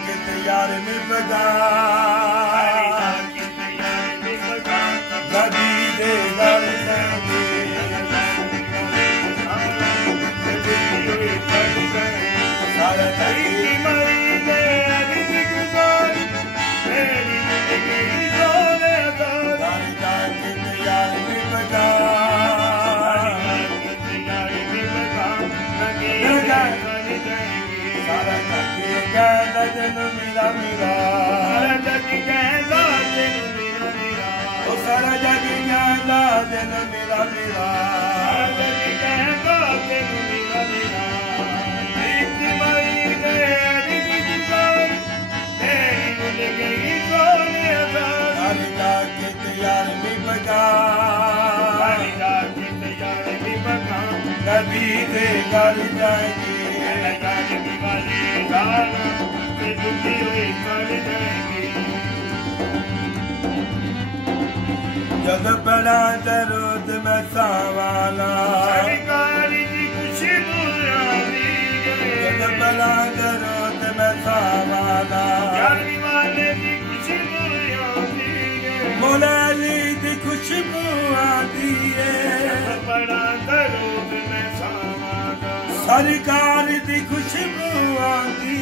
के तैयार में बगा नदी दे गल जन मेरा मेरा सारा जग कहला जन मेरा मेरा जग कहला जन मेरा मेरा एक मई दे रिश्तेदार तेरी मिल गई सोने आजाद के तैयार में बगा के तैयार में बगा नबी दे घर जाएंगे जद बड़ा दर्द में सावाला सरकारी की खुशबू आती है जद बड़ा दर्द में सावाला यारी वाले की खुशबू आती है मोलाली की खुशबू आती है जद बड़ा दर्द में सावाला सरकार की खुशबू आती